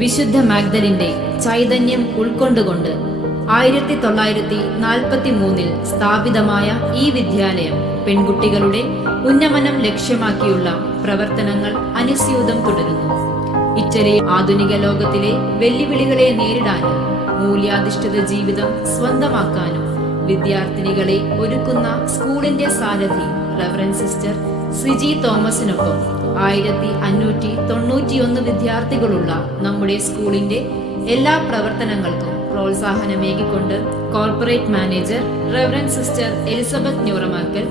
വിശുദ്ധ മാഗ്ദലിന്റെ ചൈതന്യം ഉൾക്കൊണ്ടുകൊണ്ട് 1943 സ്ഥാപിതമായ ഈ വിദ്യാലയം പെൺകുട്ടികളുടെ ഉന്നമനം ലക്ഷ്യമാക്കിയുള്ള പ്രവർത്തനങ്ങൾ അനുസ്യൂതം തുടരുന്നു. ഇറ്റലി ആധുനിക ലോകത്തിലെ വെല്ലുവിളികളെ നേരിടാനും മൂല്യാധിഷ്ഠിത ജീവിതം സ്വന്തമാക്കാനും വിദ്യാർത്ഥിനികളെ ഒരുക്കുന്ന സ്കൂളിന്റെ സാരഥി റവറൻഡ് സിസ്റ്റർ സിജി തോമസിനൊപ്പം 1591 വിദ്യാർത്ഥികളുള്ള നമ്മുടെ സ്കൂളിന്റെ എല്ലാ പ്രവർത്തനങ്ങൾക്കും പ്രോത്സാഹനമേകിക്കൊണ്ട് corporate manager reverend sister Elizabeth Nyuramakkal,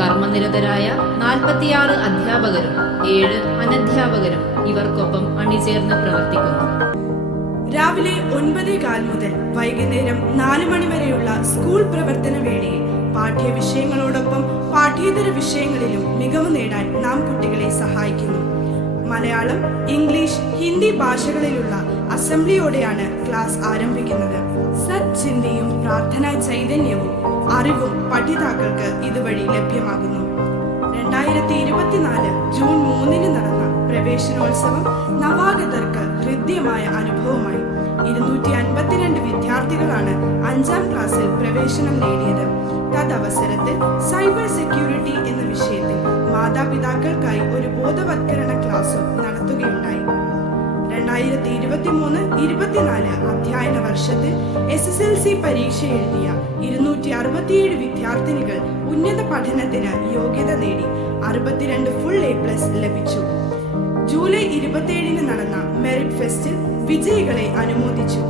കർമ്മനിരതരായ 46 അധ്യാപകരും 7 അനധ്യാപകരും ഇവർക്കൊപ്പം അണിചേർന്ന് പ്രവർത്തിക്കുന്നു. രാവിലെ 9:15 മുതൽ വൈകുന്നേരം 4 മണി വരെയുള്ള സ്കൂൾ പ്രവർത്തന വേളയിൽ പാഠ്യവിഷയങ്ങളോടൊപ്പം പാഠ്യേതര വിഷയങ്ങളിലും മികവ് നേടാൻ നാം കുട്ടികളെ സഹായിക്കുന്നു. മലയാളം, ഇംഗ്ലീഷ്, ഹിന്ദി ഭാഷകളിലുള്ള അസംബ്ലിയോടെയാണ് ക്ലാസ് ആരംഭിക്കുന്നത്. സത്ചിന്തയും പ്രാർത്ഥനാ ചൈതന്യവും അറിവും പഠിതാക്കൾക്ക് ഇതുവഴി ലഭ്യമാകുന്നു. 2024 ജൂൺ 3 നടന്ന പ്രവേശനോത്സവം നവാഗതർക്ക് ഹൃദ്യമായ അനുഭവമായി. 252 വിദ്യാർത്ഥികളാണ് 5ാം ക്ലാസ്സിൽ പ്രവേശനം നേടിയത്. തദവസരത്തിൽ സൈബർ സെക്യൂരിറ്റി എന്ന വിഷയത്തിൽ മാതാപിതാക്കൾക്കായി ഒരു ബോധവത്കരണ ക്ലാസും നടത്തുകയുണ്ടായി. 2023-24 അധ്യയന വർഷത്തിൽ SSLC പരീക്ഷ എഴുതിയ 267 വിദ്യാർത്ഥിനികൾ ഉന്നത പഠനത്തിന് യോഗ്യത നേടി 62 ഫുൾ A+ ലഭിച്ചു. ജൂലൈ 27 നടന്ന മെറിറ്റ് ഫെസ്റ്റിൽ വിജയികളെ അനുമോദിച്ചു.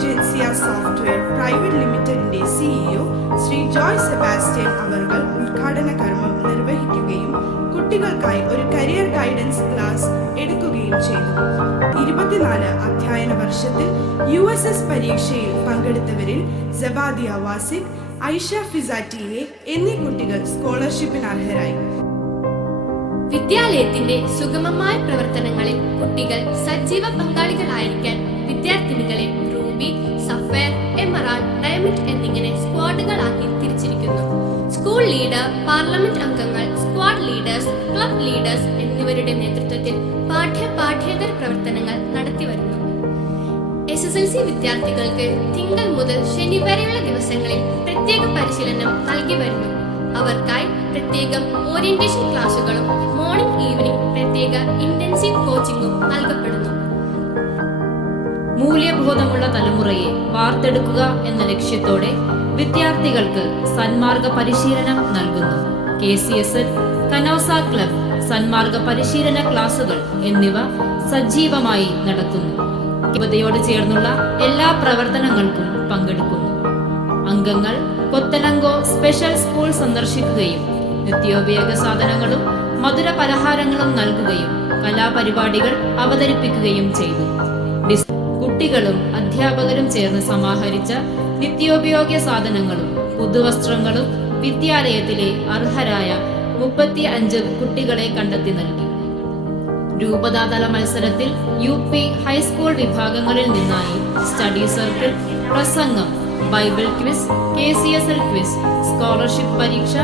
ജെൻസിയ സോഫ്റ്റ്വെയർ പ്രൈവറ്റ് ലിമിറ്റഡിന്റെ CEO ശ്രീ ജോയ് സെബാസ്റ്റ്യൻ അവർ ഉദ്ഘാടന കർമ്മം നിർവഹിക്കുകയും കുട്ടികൾക്കായി ഒരു കരിയർ ഗൈഡൻസ് ക്ലാസ് എടുക്കുകയും ചെയ്തു. 24 അധ്യയന വർഷത്തിൽ USS പരീക്ഷയിൽ പങ്കെടുത്തവരിൽ സബാദിയ വാസിഖ്, ഐഷ ഫിസാറ്റിയെ എന്നീ കുട്ടികൾ സ്കോളർഷിപ്പിന് അർഹരായി. വിദ്യാലയത്തിന്റെ സുഗമമായ പ്രവർത്തനങ്ങളിൽ കുട്ടികൾ സജീവ പങ്കാളികളായിരിക്കാൻ വിദ്യാർത്ഥിനികളെ റൂബി, സഫയർ, എമറാൾഡ്, ഡയമണ്ട് എന്നിങ്ങനെ സ്ക്വാഡുകളാക്കി തിരിച്ചിരിക്കുന്നു. സ്കൂൾ ലീഡർ, പാർലമെന്റ് അംഗങ്ങൾ, സ്ക്വാഡ് ലീഡേഴ്സ്, ക്ലബ് ലീഡേഴ്സ് എന്നിവരുടെ നേതൃത്വത്തിൽ പാഠ്യേതര പ്രവർത്തനങ്ങൾ നടത്തിവരുന്നു. SSLC വിദ്യാർത്ഥികൾക്ക് തിങ്കൾ മുതൽ ശനി വരെയുള്ള ദിവസങ്ങളിൽ പ്രത്യേക പരിശീലനം നൽകി വരുന്നു. അവർക്കായി പ്രത്യേകം ഓറിയന്റേഷൻ ക്ലാസുകളും മോർണിംഗ് ഈവനിംഗ് പ്രത്യേക ഇന്റൻസീവ് കോച്ചിങ്ങും നൽകപ്പെടുന്നു. മൂല്യബോധമുള്ള തലമുറയെ വാർത്തെടുക്കുക എന്ന ലക്ഷ്യത്തോടെ വിദ്യാർത്ഥികൾക്ക് സന്മാർഗ പരിശീലനം നൽകുന്നു. KCSL, കനോസ ക്ലബ് സന്മാർഗ പരിശീലന ക്ലാസുകൾ എന്നിവ സജീവമായി നടത്തുന്നു. യോട് ചേർന്നുള്ള എല്ലാ പ്രവർത്തനങ്ങൾക്കും പങ്കെടുക്കുന്നു. അംഗങ്ങൾ കൊത്തലങ്കോ സ്പെഷ്യൽ സ്കൂൾ സന്ദർശിക്കുകയും നിത്യോപയോഗ സാധനങ്ങളും മധുര പലഹാരങ്ങളും നൽകുകയും കലാപരിപാടികൾ അവതരിപ്പിക്കുകയും ചെയ്തു. കുട്ടികളും അധ്യാപകരും ചേർന്ന് സമാഹരിച്ച നിത്യോപയോഗ സാധനങ്ങളും പുതുവസ്ത്രങ്ങളും വിദ്യാലയത്തിലെ അർഹരായ 35 കുട്ടികളെ കണ്ടെത്തി നൽകി. രൂപതാതല മത്സരത്തിൽ UP ഹൈസ്കൂൾ വിഭാഗങ്ങളിൽ നിന്നായി സ്റ്റഡി സർക്കിൾ, പ്രസംഗം, Bible quiz, KCSL quiz, scholarship പരീക്ഷ,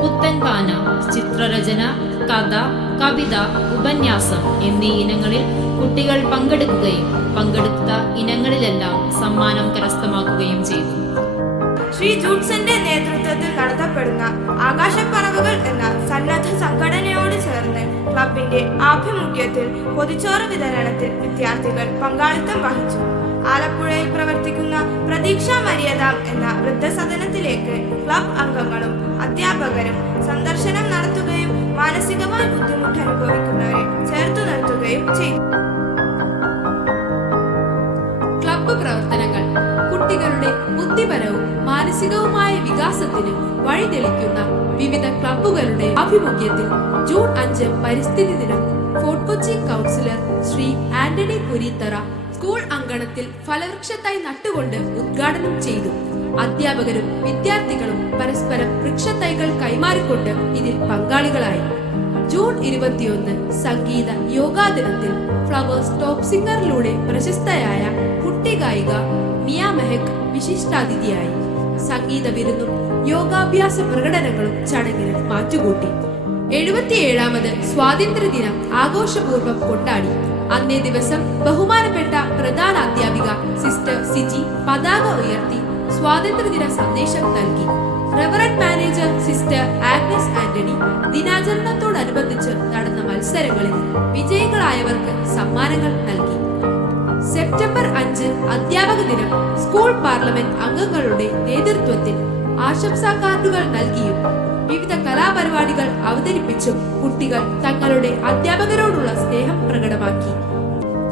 പുത്തൻ പാന, ചിത്രരചന, കഥ, കവിത, ഉപന്യാസം എന്നീ ഇനങ്ങളിൽ കുട്ടികൾ പങ്കെടുക്കുകയും പങ്കെടുത്ത ഇനങ്ങളിലെല്ലാം സമ്മാനം കരസ്ഥമാക്കുകയും ചെയ്തു. ശ്രീ ജൂഡ്സന്റെ നേതൃത്വത്തിൽ നടത്തപ്പെടുന്ന ആകാശപ്പറവുകൾ എന്ന സന്നദ്ധ സംഘടനയോട് ചേർന്ന് ക്ലബിന്റെ ആഭിമുഖ്യത്തിൽ പൊതിച്ചോറ് വിതരണത്തിൽ വിദ്യാർത്ഥികൾ പങ്കാളിത്തം വഹിച്ചു. ആലപ്പുഴയിൽ പ്രവർത്തിക്കുന്ന പ്രതീക്ഷ മര്യാദ എന്ന വൃദ്ധസദനത്തിലേക്ക് ക്ലബ് അംഗങ്ങളും അധ്യാപകരും സന്ദർശനം നടത്തുകയും മാനസികമായി ബുദ്ധിമുട്ട് അനുഭവിക്കുന്നവരെ ചേർത്തു നിർത്തുകയും ചെയ്തു. ക്ലബ്ബ് പ്രവർത്തനങ്ങൾ കുട്ടികളുടെ ബുദ്ധിപരവും മാനസികവുമായ വികാസത്തിന് വഴിതെളിക്കുന്ന വിവിധ ക്ലബ്ബുകളുടെ ആഭിമുഖ്യത്തിൽ ജൂൺ 5 പരിസ്ഥിതി ദിനം fort Kochi councillor Shri Antony Kureethara school അങ്കണത്തിൽ ഫലവൃക്ഷത്തൈ നട്ടുകൊണ്ട് ഉദ്ഘാടനം ചെയ്തു. അധ്യാപകരും വിദ്യാർത്ഥികളും പരസ്പരം വൃക്ഷത്തൈകൾ കൈമാറിക്കൊണ്ട് ഇതിൽ പങ്കാളികളായി. ജൂൺ 21 സംഗീത യോഗാ ദിനത്തിൽ ഫ്ലവേഴ്സ് ടോപ്പ് സിംഗറിലൂടെ പ്രശസ്തയായ കുട്ടി ഗായിക മിയ മെഹക് വിശിഷ്ടാതിഥിയായി. സംഗീത വിരുന്നും യോഗാഭ്യാസ പ്രകടനങ്ങളും ചടങ്ങിന് മാറ്റുകൂട്ടി. 77ാമത് സ്വാതന്ത്ര്യദിനം ആഘോഷപൂർവ്വം കൊണ്ടാടി. അന്നേ ദിവസം ബഹുമാനപ്പെട്ട പ്രധാന അധ്യാപിക സിസ്റ്റർ സിജി പതാക ഉയർത്തി സ്വാതന്ത്ര്യദിന സന്ദേശം നൽകി. Reverend manager sister Agnes Antony ദിനാചരണത്തോടനുബന്ധിച്ച് നടന്ന മത്സരങ്ങളിൽ വിജയികളായവർക്ക് സമ്മാനങ്ങൾ നൽകി. സെപ്റ്റംബർ 5 അധ്യാപക ദിനം സ്കൂൾ പാർലമെന്റ് അംഗങ്ങളുടെ നേതൃത്വത്തിൽ ആശംസാ കാർഡുകൾ നൽകിയും വിവിധ കലാപരിപാടികൾ അവതരിപ്പിച്ചും കുട്ടികൾ തങ്ങളുടെ അധ്യാപകരോടുള്ള സ്നേഹം പ്രകടമാക്കി.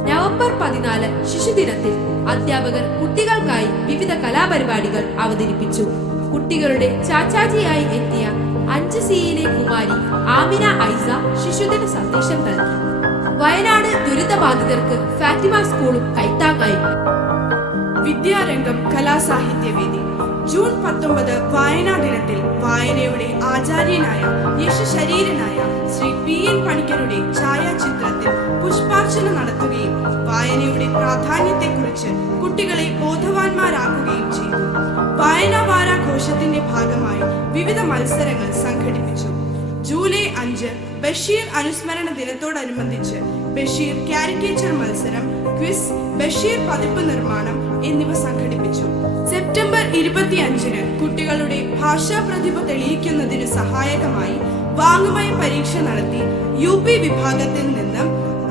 നവംബർ 14 ശിശുദിനത്തിൽ അധ്യാപകർ കുട്ടികൾക്കായി വിവിധ കലാപരിപാടികൾ അവതരിപ്പിച്ചു. കുട്ടികളുടെ ചാച്ചാജിയായി എത്തിയ 5സിയിലെ കുമാരി ആമിന ഐസ ശിശുദിന സന്ദേശം നൽകി. വയനാട് ദുരിതബാധിതർക്ക് ഫാത്തിമ സ്കൂളും കൈത്താങ്ങായി. വിദ്യാരംഗം കലാസാഹിത്യവേദി ജൂൺ 19 വായനാ ദിനത്തിൽ വായനയുടെ ആചാര്യനായ യശശരീരനായ ശ്രീ PN പണിക്കരുടെ ഛായാചിത്രത്തിൽ പുഷ്പാർച്ചന നടത്തുകയും വായനയുടെ പ്രാധാന്യത്തെക്കുറിച്ച് കുട്ടികളെ ബോധവാന്മാരാക്കുകയും ചെയ്തു. വായനാ വാരാഘോഷത്തിന്റെ ഭാഗമായി വിവിധ മത്സരങ്ങൾ സംഘടിപ്പിച്ചു. ജൂലൈ 5 ബഷീർ അനുസ്മരണ ദിനത്തോടനുബന്ധിച്ച് ബഷീർ കാരിക്കേച്ചർ മത്സരം, ക്വിസ്, ബഷീർ പതിപ്പ് നിർമ്മാണം എന്നിവ സംഘടിപ്പിച്ചു. സെപ്റ്റംബർ 25 കുട്ടികളുടെ ഭാഷാ പ്രതിഭ തെളിയിക്കുന്നതിന് സഹായകമായി വാങ്മയ പരീക്ഷ നടത്തി. UP വിഭാഗത്തിൽ നിന്ന്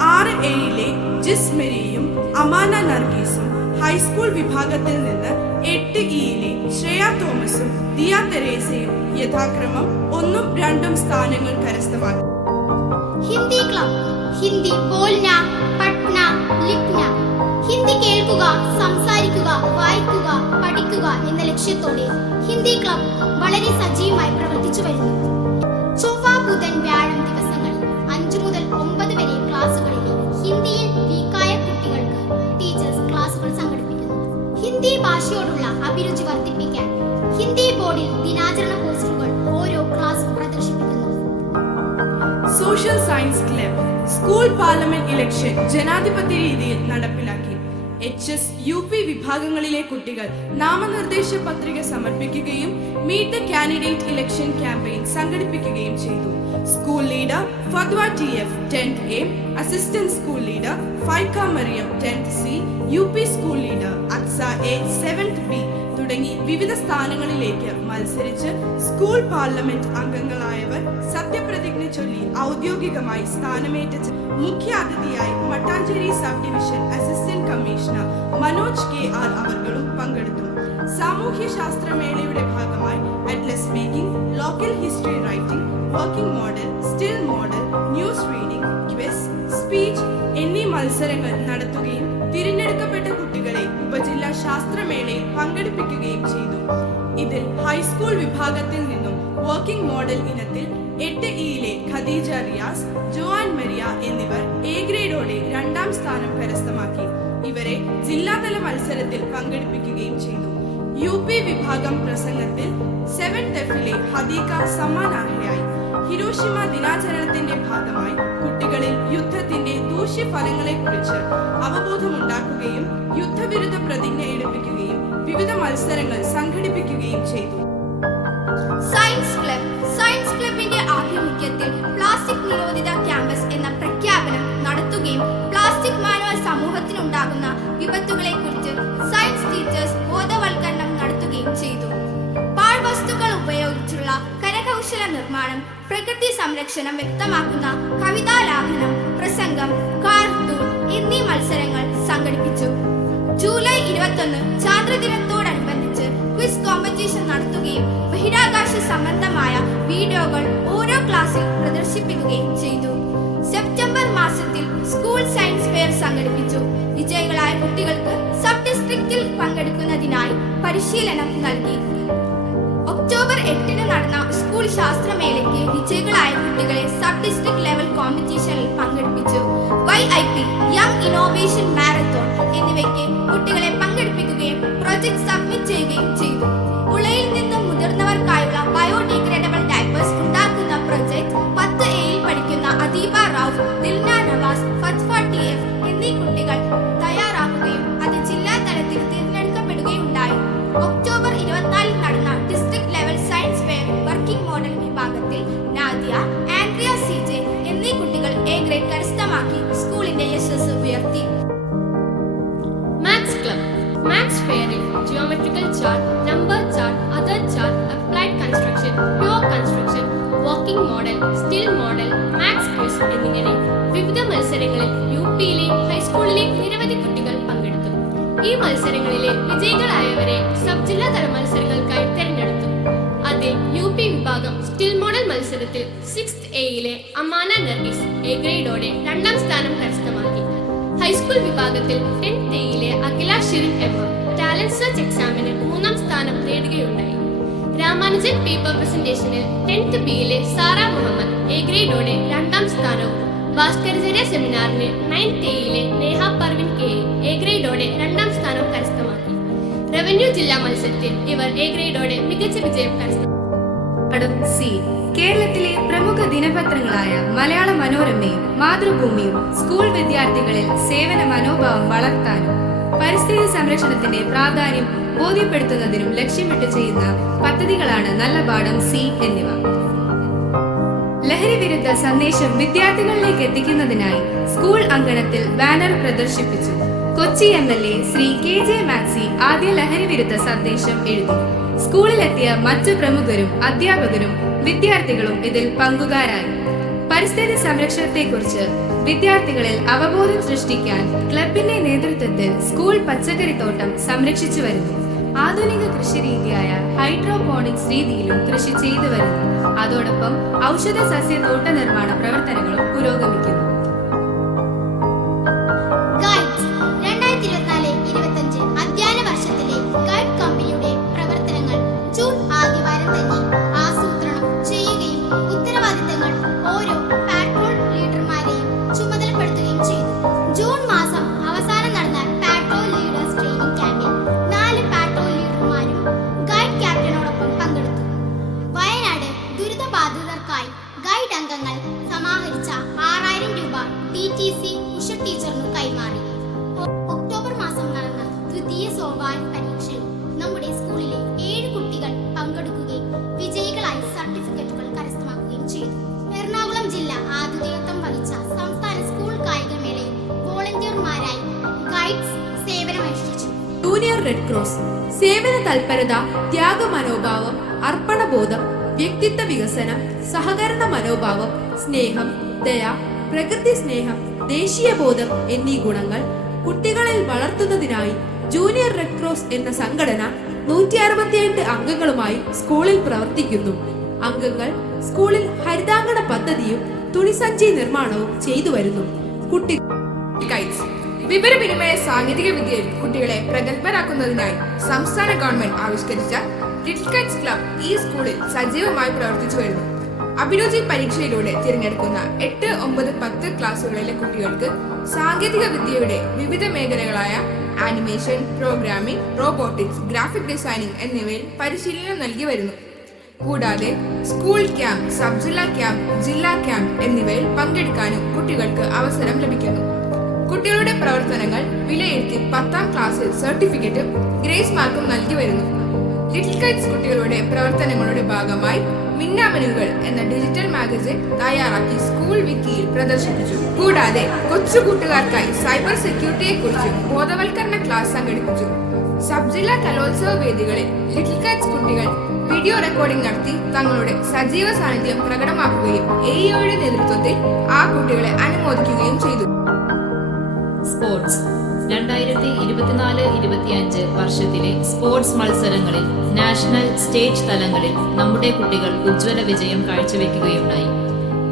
6Aയിലെ ജിസ്മരിയും അമാന നർഗീസും, ഹൈസ്കൂൾ വിഭാഗത്തിൽ നിന്ന് 8Eയിലെ ശ്രേയ തോമസും ദിയ തെരേസയും യഥാക്രമം 1ഉം 2ഉം സ്ഥാനങ്ങൾ കരസ്ഥമാക്കി. ഹിന്ദി ക്ലബ് ഹിന്ദി ബോൽന പഠന ലിഖ്ന. ഹിന്ദി കേൾക്കുക, സംസാരിക്കുക, വായിക്കുക, പഠിക്കുക എന്ന ലക്ഷ്യത്തോടെ ഹിന്ദി ക്ലബ് വളരെ സജീവമായി പ്രവർത്തിച്ചു വരുന്നു. ചൊവ്വ, ബുധൻ, വ്യാഴം ദിവസങ്ങളിൽ 5 മുതൽ 9 വരെ ക്ലാസുകളിലെ ഹിന്ദിയിൽ വീക്കായ കുട്ടികൾക്ക് ടീച്ചേഴ്സ് ക്ലാസുകൾ സംഘടിപ്പിക്കുന്നു. ഹിന്ദി ഭാഷയോടുള്ള അഭിരുചി വർദ്ധിപ്പിക്കാൻ ഹിന്ദി ബോർഡിൽ ദിനാചരണ പോസ്റ്ററുകൾ ഓരോ ക്ലാസും പ്രദർശിപ്പിക്കുന്നു. Social science club school parliament election ജനാധിപത്യ രീതിയിൽ നടപ്പിലാക്കി. HS, UP വിഭാഗങ്ങളിലെ കുട്ടികൾ നാമനിർദ്ദേശ പത്രിക സമർപ്പിക്കുകയും meet the candidate election campaign സംഘടിപ്പിക്കുകയും ചെയ്തു. School leader Fadwa TF 10th A, assistant school leader Faika Mariyam 10th C, UP school leader Aksa A 7th B തുടങ്ങി വിവിധ സ്ഥാനങ്ങളിലേക്ക് മത്സരിച്ച് സ്കൂൾ പാർലമെന്റ് അംഗങ്ങളായവർ സത്യപ്രതിജ്ഞ ചൊല്ലി ഔദ്യോഗികമായി സ്ഥാനമേറ്റ മുഖ്യ അതിഥിയായി Mattancherry sub division assistant commissioner Manoj KR അവർകളും പങ്കെടുത്തു. സാമൂഹ്യ ശാസ്ത്രമേളയുടെ ഭാഗമായി Atlas making, local history writing, working model, still model, news reading, quiz, speech എന്നീ മത്സരങ്ങൾ നടത്തുകയും തിരഞ്ഞെടുക്കപ്പെട്ട കുട്ടികളെ ഉപജില്ലാ ശാസ്ത്രമേളയിൽ പങ്കെടുപ്പിക്കുകയും ചെയ്തു. ഇതിൽ ഹൈസ്കൂൾ വിഭാഗത്തിൽ നിന്നും വർക്കിംഗ് മോഡൽ ഇനത്തിൽ 8Eയിലെ ഖദീജ റിയാസ്, ജോആൻ മരിയ എന്നിവർ A ഗ്രേഡോടെ 2ാം സ്ഥാനം കരസ്ഥമാക്കി. ഇവരെ ജില്ലാതല മത്സരത്തിൽ പങ്കെടുപ്പിക്കുകയും ചെയ്തു. UP വിഭാഗം പ്രസംഗത്തിൽ 7th Fലെ ഹദീക സമ്മാനാർഹയായി. ഹിരോഷിമ ദിനാചരണത്തിന്റെ ഭാഗമായി കുട്ടികളിൽ യുദ്ധത്തിന്റെ ദൂഷ്യഫലങ്ങളെക്കുറിച്ച് അവബോധമുണ്ടാക്കുകയും യുദ്ധവിരുദ്ധ പ്രതിജ്ഞ എടുപ്പിക്കുകയും വിവിധ മത്സരങ്ങൾ സംഘടിപ്പിക്കുകയും ചെയ്തു. സയൻസ് ക്ലബിന്റെ ആഭിമുഖ്യത്തിൽ പ്ലാസ്റ്റിക് നിരോധിത ക്യാമ്പസ് എന്ന പ്രഖ്യാപനം നടത്തുകയും പ്ലാസ്റ്റിക് മാനവ സമൂഹത്തിനുണ്ടാകുന്ന വിപത്തുകളെ കുറിച്ച് സയൻസ് ടീച്ചേഴ്സ് ബോധവൽക്കരണം നടത്തുകയും ചെയ്തു. പാഴ്വസ്തുക്കൾ ഉപയോഗിച്ചുള്ള കരകൗശല നിർമ്മാണം, പ്രകൃതി സംരക്ഷണം വ്യക്തമാക്കുന്ന കവിതാലാപനം, പ്രസംഗം, കാർട്ടൂൺ എന്നീ മത്സരങ്ങൾ സംഘടിപ്പിച്ചു. ജൂലൈ 21 ചാന്ദ്രദിനത്തോടനുബന്ധിച്ച് ക്വിസ് കോമ്പറ്റീഷൻ നടത്തുകയും ബഹിരാകാശ സംബന്ധമായ വീഡിയോകൾ ഓരോ ക്ലാസ്സിൽ പ്രദർശിപ്പിക്കുകയും ചെയ്തു. സെപ്റ്റംബർ മാസത്തിൽ സ്കൂൾ സയൻസ് ഫെയർ സംഘടിപ്പിച്ചു. വിജയികളായ കുട്ടികൾക്ക് സബ് ഡിസ്ട്രിക്റ്റിൽ പങ്കെടുക്കുന്നതിനായി പരിശീലനം നൽകി. ഒക്ടോബർ 8 നടന്ന സ്കൂൾ ശാസ്ത്രമേളയ്ക്ക് വിജയികളായ കുട്ടികളെ സബ് ഡിസ്ട്രിക്ട് ലെവൽ കോമ്പറ്റീഷനിൽ പങ്കെടുപ്പിച്ചു. YIP യങ് ഇന്നോവേഷൻ മാരത്തോൺ എന്നിവയ്ക്ക് കുട്ടികളെ പങ്കെടുപ്പിക്കുകയും പ്രൊജക്ട് സബ്മിറ്റ് ചെയ്യുകയും ചെയ്തു. പുഴയിൽ നിന്നും മുതിർന്നവർക്കായുള്ള ബയോഡിഗ്രേഡബിൾ ഡയപ്പേഴ്സ് ഉണ്ടാക്കുന്ന പ്രൊജക്ട് 10Aയിൽ പഠിക്കുന്ന അദീബ റാവു, ദിൽന നവാസ്, ഫത്വ TF എന്നീ കുട്ടികൾ തയ്യാറാക്കുകയും അത് ജില്ലാ തലത്തിൽ തിരഞ്ഞെടുക്കപ്പെടുകയുണ്ടായി. ഒക്ടോബർ 24 നടന്ന district level science fair working model വിഭാഗത്തിൽ നാദിയ, ആൻഡ്രിയ CJ എന്നീ കുട്ടികൾ A ഗ്രേഡ് കരസ്ഥമാക്കി സ്കൂളിന്റെ യശസ് chart, number chart, other chart, applied construction, pure construction, walking model, still model, max quiz എന്നിങ്ങനെ വിവിധ മത്സരങ്ങളിൽ യുപിയിലെയും ഹൈസ്കൂളിലെയും നിരവധി കുട്ടികൾ പങ്കെടുത്തു. ഈ മത്സരങ്ങളിലെ വിജയികളായവരെ സബ് ജില്ലാ തല മത്സരങ്ങൾക്കായി തിരഞ്ഞെടുത്തു. അതിൽ യുപി വിഭാഗം സ്റ്റിൽ മോഡൽ മത്സരത്തിൽ 6th എയിലെ അമാന നർഗീസ് എ ഗ്രേഡോടെ 2ാം സ്ഥാനം കരസ്ഥമാക്കി. ഹൈസ്കൂൾ വിഭാഗത്തിൽ 10th എയിലെ Akhila Shirin M talent search എക്സാമിന് 3ാം സ്ഥാനം നേടുകയുണ്ടായി. രാമാനുജൻ പേപ്പർ പ്രസന്റേഷനിൽ 10th ബിയിലെ സാറ മുഹമ്മദ് എ ഗ്രേഡോടെ 2ാം സ്ഥാനവും, ഭാസ്കരചര്യ സെമിനാറിന് 9th എയിലെ നേഹ പർവിൻ കെ എ ഗ്രേഡോടെ 2ാം സ്ഥാനം കരസ്ഥമാക്കി. റവന്യൂ ജില്ലാ മത്സരത്തിൽ ഇവർ എ ഗ്രേഡോടെ മികച്ച വിജയം കരസ്ഥമാക്കി. സി. കേരളത്തിലെ പ്രമുഖ ദിനപത്രങ്ങളായ മലയാള മനോരമയും മാതൃഭൂമിയും സ്കൂൾ വിദ്യാർത്ഥികളിൽ സേവന മനോഭാവം വളർത്താനും പരിസ്ഥിതി സംരക്ഷണത്തിന്റെ പ്രാധാന്യം ബോധ്യപ്പെടുത്തുന്നതിനും ലക്ഷ്യമിട്ട് ചെയ്യുന്ന പദ്ധതികളാണ് നല്ല പാഠം സി എന്നിവ. ലഹരി വിരുദ്ധ സന്ദേശം വിദ്യാർത്ഥികളിലേക്ക് എത്തിക്കുന്നതിനായി സ്കൂൾ അങ്കണത്തിൽ ബാനർ പ്രദർശിപ്പിച്ചു. Kochi MLA Shri KJ maxi ആദ്യ ലഹരി വിരുദ്ധ സന്ദേശം എഴുതി. സ്കൂളിലെത്തിയ മറ്റു പ്രമുഖരും അധ്യാപകരും വിദ്യാർത്ഥികളും ഇതിൽ പങ്കുകാരായി. പരിസ്ഥിതി സംരക്ഷണത്തെക്കുറിച്ച് വിദ്യാർത്ഥികളിൽ അവബോധം സൃഷ്ടിക്കാൻ ക്ലബിന്റെ നേതൃത്വത്തിൽ സ്കൂൾ പച്ചക്കറിത്തോട്ടം സംരക്ഷിച്ചു വരുന്നു. ആധുനിക കൃഷി രീതിയായ ഹൈഡ്രോപോണിക്സ് രീതിയിലും കൃഷി ചെയ്തു വരുന്നു. അതോടൊപ്പം ഔഷധ സസ്യ തോട്ട നിർമ്മാണ പ്രവർത്തനങ്ങളും പുരോഗമിക്കുന്നു. ഗൈഡ്സ് 2024-25 അധ്യയന വർഷത്തിലെ ഗൈഡ് കമ്പനിയുടെ പ്രവർത്തനങ്ങൾ ജൂൺ ആദ്യവാരം തന്നെ ആസൂത്രണം ചെയ്യുകയും ഉത്തരവാദിത്തങ്ങൾ ഓരോ പാട്രോൾ ലീഡർമാരെയും ചുമതലപ്പെടുത്തുകയും ചെയ്തു. ജൂൺ മാസം അവസാനം നടന്ന പാട്രോൾ ലീഡേഴ്സ് ട്രെയിനിങ് ക്യാമ്പിൽ 4 പാട്രോൾ ലീഡർമാരും ഗൈഡ് ക്യാപ്റ്റനോടൊപ്പം പങ്കെടുത്തു. വയനാട് ദുരിതബാധിതർക്കായി ഗൈഡ് അംഗങ്ങൾ സമാഹരിച്ച 6000 രൂപ TTC ഉഷ ടീച്ചറിനു കൈമാറി. ഒക്ടോബർ മാസം നടന്ന ദ്വിതീയ സോപാന പരീക്ഷയിൽ നമ്മുടെ സ്കൂളിലെ 7 കുട്ടികൾ പങ്കെടുക്കുകയും വിജയികളായി സർട്ടിഫിക്കറ്റുകൾ കരസ്ഥമാക്കുകയും ചെയ്തു. എറണാകുളം ജില്ല ആതിഥേയത്വം വഹിച്ച സംസ്ഥാന സ്കൂൾ കായികമേളയിൽ വോളണ്ടിയർമാരായി ഗൈഡ്സ് സേവനമനുഷ്ഠിച്ചു. ജൂനിയർ റെഡ് ക്രോസ് സേവന തൽപരത, ത്യാഗ മനോഭാവം, അർപ്പണബോധം, വ്യക്തിത്വ വികസനം, സഹകരണ മനോഭാവം, സ്നേഹം, ദയ, പ്രകൃതി സ്നേഹം, ദേശീയ ബോധം എന്നീ ഗുണങ്ങൾ കുട്ടികളിൽ വളർത്തുന്നതിനായി ജൂനിയർ റെഡ് ക്രോസ് എന്ന സംഘടന 168 അംഗങ്ങളുമായി സ്കൂളിൽ പ്രവർത്തിക്കുന്നു. അംഗങ്ങൾ സ്കൂളിൽ ഹരിതാങ്കണ പദ്ധതിയും തുണിസഞ്ചി നിർമ്മാണവും ചെയ്തു വരുന്നു. വിവരവിനിമയ സാങ്കേതിക വിദ്യയിൽ കുട്ടികളെ പ്രഗത്ഭരാക്കുന്നതിനായി സംസ്ഥാന ഗവൺമെന്റ് ആവിഷ്കരിച്ച ലിറ്റിൽ കൈറ്റ്സ് ക്ലബ് ഈ സ്കൂളിൽ സജീവമായി പ്രവർത്തിച്ചു വരുന്നു. അഭിരുചി പരീക്ഷയിലൂടെ തിരഞ്ഞെടുക്കുന്ന 8, 9, 10 ക്ലാസുകളിലെ കുട്ടികൾക്ക് സാങ്കേതിക വിദ്യയുടെ വിവിധ മേഖലകളായ animation, programming, robotics, graphic designing എന്നിവയിൽ പരിശീലനം നൽകി വരുന്നു. കൂടാതെ സ്കൂൾ ക്യാമ്പ്, സബ് ജില്ലാ ക്യാമ്പ്, ജില്ലാ ക്യാമ്പ് എന്നിവയിൽ പങ്കെടുക്കാനും കുട്ടികൾക്ക് അവസരം ലഭിക്കുന്നു. കുട്ടികളുടെ പ്രവർത്തനങ്ങൾ വിലയിരുത്തി 10ാം ക്ലാസ്സിൽ സർട്ടിഫിക്കറ്റും ഗ്രേസ് മാർക്കും നൽകി വരുന്നു. ലിറ്റിൽ കൈറ്റ്സ് കുട്ടികളുടെ പ്രവർത്തനങ്ങളുടെ ഭാഗമായി മിന്നാമിനുകൾ എന്ന ഡിജിറ്റൽ മാഗസിൻ തയ്യാറാക്കി സ്കൂൾ വിക്കിയിൽ പ്രദർശിപ്പിച്ചു. കൂടാതെ കൊച്ചു കൂട്ടുകാർക്കായി സൈബർ സെക്യൂരിറ്റിയെ കുറിച്ച് ബോധവൽക്കരണ ക്ലാസ് സംഘടിപ്പിച്ചു. സബ് ജില്ലാ കലോത്സവ വേദികളിൽ ലിറ്റിൽ കൈറ്റ്സ് കുട്ടികൾ വീഡിയോ റെക്കോർഡിംഗ് നടത്തി തങ്ങളുടെ സജീവ സാന്നിധ്യം പ്രകടമാക്കുകയും AEOയുടെ നേതൃത്വത്തിൽ ആ കുട്ടികളെ അനുമോദിക്കുകയും ചെയ്തു. സ്പോർട്സ് 2024-25 വർഷത്തിലെ സ്പോർട്സ് മത്സരങ്ങളിൽ നാഷണൽ, സ്റ്റേറ്റ് തലങ്ങളിൽ നമ്മുടെ കുട്ടികൾ ഉജ്ജ്വല വിജയം കാഴ്ചവെക്കുകയുണ്ടായി.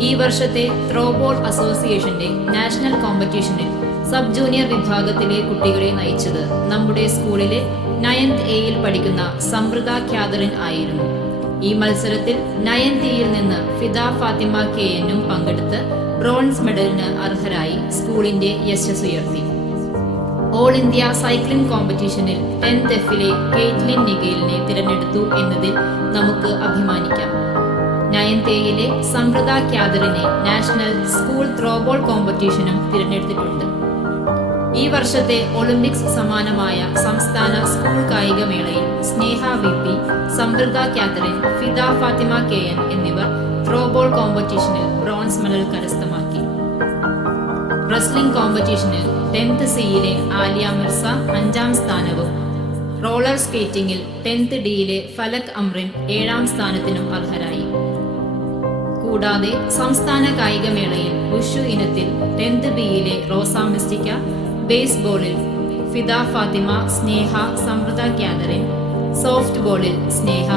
ഈ വർഷത്തെ ത്രോബോൾ അസോസിയേഷന്റെ നാഷണൽ കോമ്പറ്റീഷനിൽ സബ് ജൂനിയർ വിഭാഗത്തിലെ കുട്ടികളെ നയിച്ചത് നമ്മുടെ സ്കൂളിലെ 9th എയിൽ പഠിക്കുന്ന സമൃദ്ധ ക്യാതറിൻ ആയിരുന്നു. ഈ മത്സരത്തിൽ 9th എയിൽ നിന്ന് ഫിദ ഫാത്തിമ KNും പങ്കെടുത്ത് ബ്രോൺസ് മെഡലിന് അർഹരായി സ്കൂളിന്റെ യശസ്സുയർത്തി. ഓൾ ഇന്ത്യ സൈക്ലിംഗ് കോമ്പറ്റീഷനിൽ 10th Fലെ കെയ്റ്റ്ലിൻ നിഗേലിനെ തിരഞ്ഞെടുത്തു എന്നതിൽ നമുക്ക് അഭിമാനിക്കാം. 9th എയിലെ സമൃദ്ധ ക്യാതറിനെ നാഷണൽ സ്കൂൾ ത്രോബോൾ കോമ്പറ്റീഷനും തിരഞ്ഞെടുത്തിട്ടുണ്ട്. ഈ വർഷത്തെ ഒളിമ്പിക്സ് സമാനമായ സംസ്ഥാന സ്കൂൾ കായികമേളയിൽ Sneha VP, Samruddha Catherine, Fida Fathima KN എന്നിവർ ത്രോബോൾ കോമ്പറ്റീഷനിൽ ബ്രോൺസ് മെഡൽ കരസ്ഥമാക്കി. റെസ്ലിംഗ് കോമ്പറ്റീഷനിൽ 10th Cയിലെ ആലിയ മിർസ 5ാം സ്ഥാനവും റോളർ സ്കേറ്റിംഗിൽ 10th ഡിയിലെ ഫലക് അമ്രിൻ 7ാം സ്ഥാനത്തിനും അർഹരായി. കൂടാതെ സംസ്ഥാന കായികമേളയിൽ ഉഷു ഇനത്തിൽ 10th ബിയിലെ റോസ മിസ്റ്റിക്ക, ബേസ്ബോളിൽ ഫിദ ഫാത്തിമ, സ്നേഹ, സമൃദ്ധ കാതറിൻ, സോഫ്റ്റ് ബോളിൽ സ്നേഹ,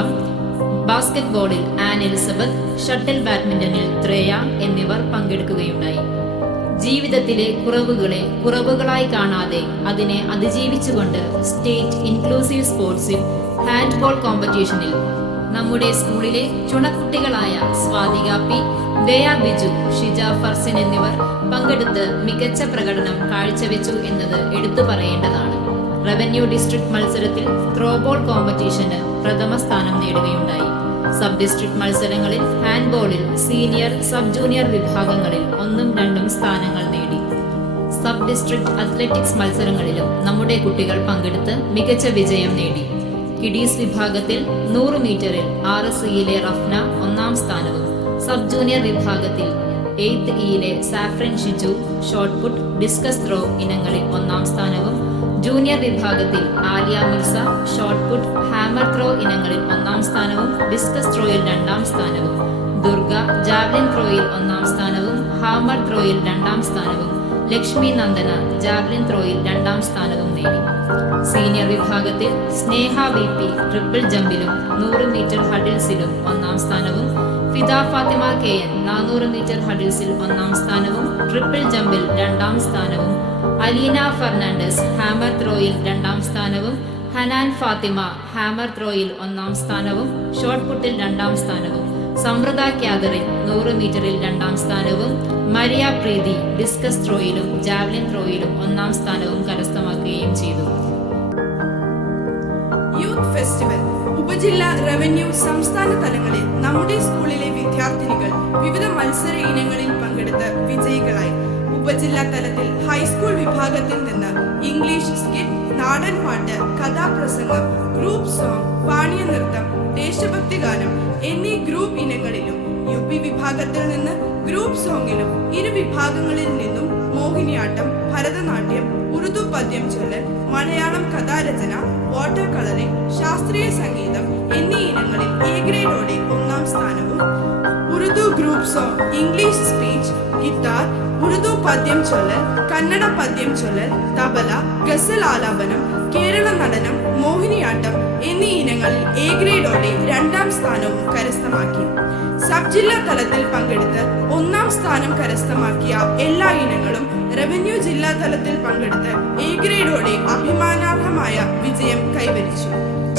ബാസ്കറ്റ് ബോളിൽ ആൻ എലിസബത്ത്, ഷട്ടിൽ ബാഡ്മിന്റണിൽ ത്രേയ എന്നിവർ പങ്കെടുക്കുകയുണ്ടായി. ജീവിതത്തിലെ കുറവുകളെ കുറവുകളായി കാണാതെ അതിനെ അതിജീവിച്ചുകൊണ്ട് സ്റ്റേറ്റ് ഇൻക്ലൂസീവ് സ്പോർട്സിൽ ഹാൻഡ്ബോൾ കോമ്പറ്റീഷനിൽ നമ്മുടെ സ്കൂളിലെ ചുണക്കുട്ടികളായ സ്വാതിക പി, ദയ ബിജു, ഷിജ ഫർസിൻ എന്നിവർ പങ്കെടുത്ത് മികച്ച പ്രകടനം കാഴ്ചവെച്ചു എന്നത് എടുത്തു പറയേണ്ടതാണ്. റവന്യൂ ഡിസ്ട്രിക്ട് മത്സരത്തിൽ ത്രോബോൾ കോമ്പറ്റീഷന് പ്രഥമ സ്ഥാനം നേടുകയുണ്ടായി. സബ് ഡിസ്ട്രിക്ട് മത്സരങ്ങളിൽ ഹാൻഡ്ബോളിൽ സീനിയർ, സബ് ജൂനിയർ വിഭാഗങ്ങളിൽ 1ഉം 2ഉം സ്ഥാനങ്ങൾ നേടി. സബ് ഡിസ്ട്രിക്ട് അത്ലറ്റിക്സ് മത്സരങ്ങളിലും നമ്മുടെ കുട്ടികൾ പങ്കെടുത്ത് മികച്ച വിജയം നേടി. കിഡീസ് വിഭാഗത്തിൽ 100 മീറ്ററിൽ RSEയിലെ റഫ്ന 1ാം സ്ഥാനവും, സബ് ജൂനിയർ വിഭാഗത്തിൽ 8th ഇയിലെ Safrin Shiju shot put, discus throw ഇനങ്ങളിൽ 1ാം സ്ഥാനവും, ജൂനിയർ വിഭാഗത്തിൽ Aliya Mirza shot put, hammer throw ഇനങ്ങളിൽ 1ാം സ്ഥാനവും, ഡിസ്കസ് ത്രോയിൽ 2ാം സ്ഥാനവും, ദുർഗ ജാവ്ലിൻ ത്രോയിൽ 1ാം സ്ഥാനവും, ഹാമർ ത്രോയിൽ 2ാം സ്ഥാനവും, ലക്ഷ്മി നന്ദന ജാവ്ലിൻ ത്രോയിൽ 2ാം സ്ഥാനവും നേടി. സീനിയർ വിഭാഗത്തിൽ സ്നേഹ VP ട്രിപ്പിൾ ജമ്പിലും 100 മീറ്റർ ഹഡിൽസിലും 1ാം സ്ഥാനവും, ഫിദ ഫാത്തിമ KN 400 മീറ്റർ ഹഡിൽസിൽ 1ാം സ്ഥാനവും, ട്രിപ്പിൾ ജമ്പിൽ 2ാം സ്ഥാനവും, അലീന ഫെർണാണ്ടസ് ഹാമർ ത്രോയിൽ 2ാം സ്ഥാനവും, ഹനാൻ ഫാത്തിമ ഹാമർ ത്രോയിൽ 1ാം സ്ഥാനവും, ഷോട്ട് പുട്ടിൽ 2ാം സ്ഥാനവും, സമൃദ്ധ കാതറിൻ 100 മീറ്ററിൽ 2ാം സ്ഥാനവും, മരിയ പ്രീതി ഡിസ്കസ് ത്രോയിലും ജാവ്ലിൻ ത്രോയിലും 1ാം സ്ഥാനവും കരസ്ഥമാക്കുകയും ചെയ്തു. യൂത്ത് ഫെസ്റ്റിവൽ ഉപജില്ലാ, റവന്യൂ, സംസ്ഥാന തലങ്ങളിൽ നമ്മുടെ സ്കൂളിലെ വിദ്യാർത്ഥിനികൾ വിവിധ മത്സര ഇനങ്ങളിൽ പങ്കെടുത്ത് വിജയികളായി. ഉപജില്ലാ തലത്തിൽ ഹൈസ്കൂൾ വിഭാഗത്തിൽ നിന്ന് ഇംഗ്ലീഷ് സ്കിറ്റ്, നാടൻ പാട്ട്, കഥാപ്രസംഗം, ഗ്രൂപ്പ് സോങ്, പാണിയ നൃത്തം, ദേശഭക്തി ഗാനം എന്നീ ഗ്രൂപ്പ് ഇനങ്ങളിലും, UP വിഭാഗത്തിൽ നിന്ന് ഗ്രൂപ്പ് സോങ്ങിലും, ഇരു വിഭാഗങ്ങളിൽ നിന്നും മോഹിനിയാട്ടം, ഭരതനാട്യം, ഉറുദു പദ്യം ചൊല്ലൽ, മലയാളം കഥാരചന, വാട്ടർ കളറിംഗ്, ശാസ്ത്രീയ സംഗീതം എന്നീ ഇനങ്ങളിൽ A ഗ്രേഡോടെ 1ാം സ്ഥാനവും, Urdu group song, English speech, guitar, Urdu പദ്യം ചൊല്ലൽ, കന്നഡ പദ്യം ചൊല്ലൽ, തബല, ഗസൽ ആലാപനം, കേരള നടനം, മോഹിനിയാട്ടം എന്നീ ഇനങ്ങളിൽ A ഗ്രേഡോടെ 2ാം സ്ഥാനവും കരസ്ഥമാക്കി. സബ് ജില്ലാ തലത്തിൽ പങ്കെടുത്ത് 1ാം സ്ഥാനം കരസ്ഥമാക്കിയ എല്ലാ ഇനങ്ങളും റവന്യൂ ജില്ലാ തലത്തിൽ പങ്കെടുത്ത് A ഗ്രേഡോടെ അഭിമാനാർഹമായ വിജയം കൈവരിച്ചു.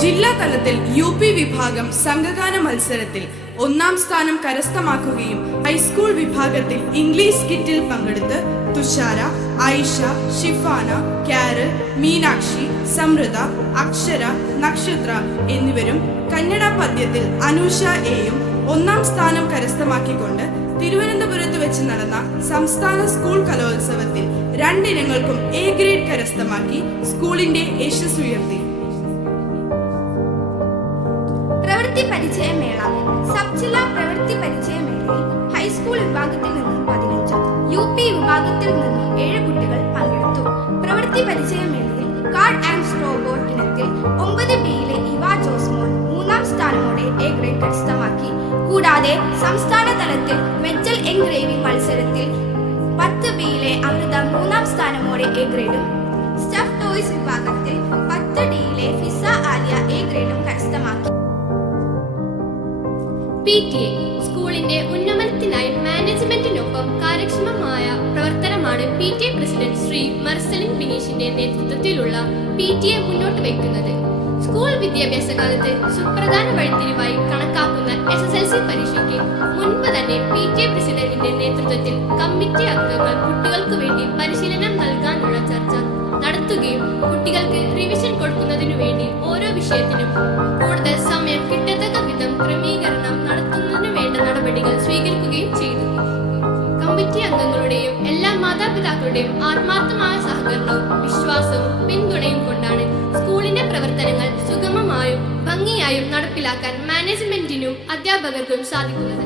ജില്ലാ തലത്തിൽ UP വിഭാഗം സംഘഗാന മത്സരത്തിൽ 1ാം സ്ഥാനം കരസ്ഥമാക്കുകയും ഹൈസ്കൂൾ വിഭാഗത്തിൽ ഇംഗ്ലീഷ് സ്കിറ്റിൽ പങ്കെടുത്ത് തുഷാര, ആയിഷ, ഷിഫാന, കാരൽ, മീനാക്ഷി, സമൃദ്ധ, അക്ഷര, നക്ഷത്ര എന്നിവരും കന്നഡ പദ്യത്തിൽ അനൂഷ Aയും 1ാം സ്ഥാനം കരസ്ഥമാക്കിക്കൊണ്ട് തിരുവനന്തപുരത്ത് വെച്ച് നടന്ന സംസ്ഥാന സ്കൂൾ കലോത്സവത്തിൽ 2 ഇനങ്ങൾക്കും A ഗ്രേഡ് കരസ്ഥമാക്കി സ്കൂളിന്റെ യശസ് ഉയർത്തി. പ്രവൃത്തി പരിചയമേള. സബ് ജില്ലാ പ്രവൃത്തി പരിചയമേളയിൽ ഹൈസ്കൂൾ വിഭാഗത്തിൽ നിന്നും 15, UP വിഭാഗത്തിൽ നിന്നും 7 കുട്ടികൾ പങ്കെടുത്തു. പ്രവൃത്തി പരിചയമേളയിൽ കാർഡ് ആൻഡ് സ്ട്രോബോർഡ് ഇനത്തിൽ 9 ബിയിലെ ഇവ ജോസ്മോൻ 3ാം സ്ഥാനമോടെ A ഗ്രേഡ് കരസ്ഥമാക്കി. കൂടാതെ സംസ്ഥാന തലത്തിൽ മെറ്റൽ എൻഗ്രേവിംഗ് മത്സരത്തിൽ 10 ബിയിലെ അമൃത 3ാം സ്ഥാനമോടെ A ഗ്രേഡും, സ്റ്റഫ് ടോയ്സ് വിഭാഗത്തിൽ 10 ഡിയിലെ ഫിസ ആലിയ A ഗ്രേഡും കരസ്ഥമാക്കി. PTA സ്കൂളിന്റെ ഉന്നമനത്തിനായി മാനേജ്മെന്റിനൊപ്പം കാര്യക്ഷമമായ പ്രവർത്തനമാണ് PTA പ്രസിഡന്റ് ശ്രീ മർസലിൻ ബിനീഷിന്റെ നേതൃത്വത്തിലുള്ള PTA മുന്നോട്ട് വയ്ക്കുന്നത്. സ്കൂൾ വിദ്യാഭ്യാസ കാലത്ത് സുപ്രധാന വഴിത്തിരിവായി കണക്കാക്കുന്ന SSLC പരീക്ഷയ്ക്ക് മുൻപ് തന്നെ PTA പ്രസിഡന്റിന്റെ നേതൃത്വത്തിൽ കമ്മിറ്റി അംഗങ്ങൾ കുട്ടികൾക്ക് വേണ്ടി പരിശീലനം നൽകാനുള്ള ചർച്ച നടത്തുകയും കുട്ടികൾക്ക് റിവിഷൻ കൊടുക്കുന്നതിനു വേണ്ടി ഓരോ വിഷയത്തിനും കൂടുതൽ സമയം കിട്ടത്തക്ക വിധം ക്രമീകരണം നടത്തുന്നതിനു വേണ്ട നടപടികൾ സ്വീകരിക്കുകയും ചെയ്തു. കമ്മിറ്റി അംഗങ്ങളുടെയും എല്ലാ മാതാപിതാക്കളുടെയും ആത്മാർത്ഥമായ സഹകരണവും വിശ്വാസവും പിന്തുണയും കൊണ്ടാണ് സ്കൂളിന്റെ പ്രവർത്തനങ്ങൾ സുഗമമായും ഭംഗിയായും നടപ്പിലാക്കാൻ മാനേജ്മെന്റിനും അധ്യാപകർക്കും സാധിക്കുന്നത്.